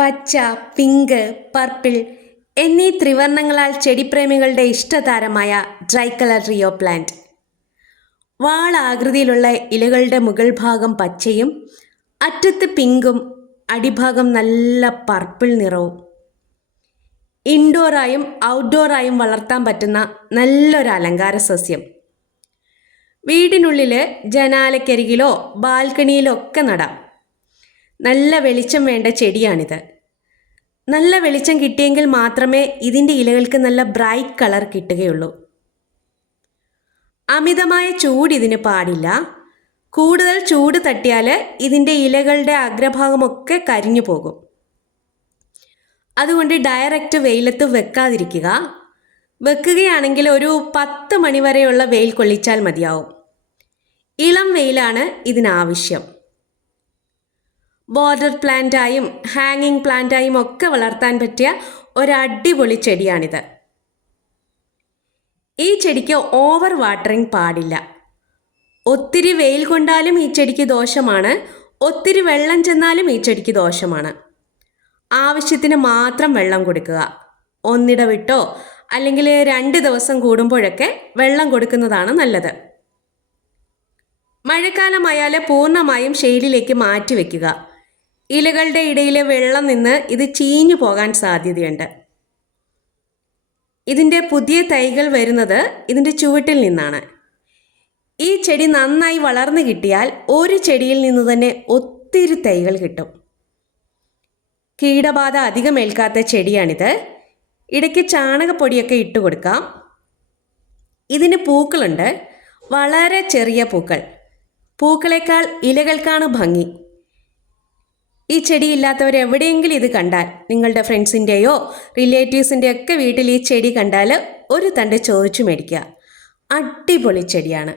പച്ച, pink, purple എന്നീ ത്രിവർണ്ണങ്ങളാൽ ചെടിപ്രേമികളുടെ ഇഷ്ടതാരമായ ട്രൈകളർ Rio plant. വാളാകൃതിയിലുള്ള ഇലകളുടെ മുകൾ ഭാഗം പച്ചയും അറ്റത്ത് പിങ്കും അടിഭാഗം നല്ല പർപ്പിൾ നിറവും. ഇൻഡോറായും ഔട്ട്ഡോറായും വളർത്താൻ പറ്റുന്ന നല്ലൊരു അലങ്കാര സസ്യം. വീടിനുള്ളിൽ ജനാലക്കരികിലോ ബാൽക്കണിയിലോ ഒക്കെ നടാം. നല്ല വെളിച്ചം വേണ്ട ചെടിയാണിത്. നല്ല വെളിച്ചം കിട്ടിയെങ്കിൽ മാത്രമേ ഇതിൻ്റെ ഇലകൾക്ക് നല്ല ബ്രൈറ്റ് കളർ കിട്ടുകയുള്ളൂ. അമിതമായ ചൂട് ഇതിന് പാടില്ല. കൂടുതൽ ചൂട് തട്ടിയാൽ ഇതിൻ്റെ ഇലകളുടെ അഗ്രഭാഗമൊക്കെ കരിഞ്ഞു പോകും. അതുകൊണ്ട് ഡയറക്റ്റ് വെയിലത്ത് വെക്കാതിരിക്കുക. വെക്കുകയാണെങ്കിൽ ഒരു 10 മണി വരെയുള്ള വെയിൽ കൊള്ളിച്ചാൽ മതിയാവും. ഇളം വെയിലാണ് ഇതിനാവശ്യം. ബോർഡർ പ്ലാന്റായും ഹാങ്ങിങ് പ്ലാന്റായും ഒക്കെ വളർത്താൻ പറ്റിയ ഒരടിപൊളി ചെടിയാണിത്. ഈ ചെടിക്ക് ഓവർ വാട്ടറിങ് പാടില്ല. ഒത്തിരി വെയിൽ കൊണ്ടാലും ഈ ചെടിക്ക് ദോഷമാണ്. ഒത്തിരി വെള്ളം ചെന്നാലും ഈ ചെടിക്ക് ദോഷമാണ്. ആവശ്യത്തിന് മാത്രം വെള്ളം കൊടുക്കുക. ഒന്നിടവിട്ടോ അല്ലെങ്കിൽ 2 ദിവസം കൂടുമ്പോഴൊക്കെ വെള്ളം കൊടുക്കുന്നതാണ് നല്ലത്. മഴക്കാലമായാൽ പൂർണ്ണമായും ഷെയ്ഡിലേക്ക് മാറ്റി വയ്ക്കുക. ഇലകളുടെ ഇടയിലെ വെള്ളം നിന്ന് ഇത് ചീഞ്ഞു പോകാൻ സാധ്യതയുണ്ട്. ഇതിൻ്റെ പുതിയ തൈകൾ വരുന്നത് ഇതിൻ്റെ ചുവട്ടിൽ നിന്നാണ്. ഈ ചെടി നന്നായി വളർന്നു കിട്ടിയാൽ ഒരു ചെടിയിൽ നിന്ന് തന്നെ ഒത്തിരി തൈകൾ കിട്ടും. കീടബാധ അധികം ഏൽക്കാത്ത ചെടിയാണിത്. ഇടയ്ക്ക് ചാണകപ്പൊടിയൊക്കെ ഇട്ട് കൊടുക്കാം. ഇതിന് പൂക്കളുണ്ട്, വളരെ ചെറിയ പൂക്കൾ. പൂക്കളേക്കാൾ ഇലകൾക്കാണ് ഭംഗി. ഈ ചെടി ഇല്ലാത്തവർ എവിടെയെങ്കിലും ഇത് കണ്ടാൽ, നിങ്ങളുടെ ഫ്രണ്ട്സിൻ്റെയോ റിലേറ്റീവ്സിൻ്റെയോ ഒക്കെ വീട്ടിൽ ഈ ചെടി കണ്ടാൽ ഒരു തണ്ട് ചോദിച്ചു മേടിക്കുക. അടിപൊളി ചെടിയാണ്.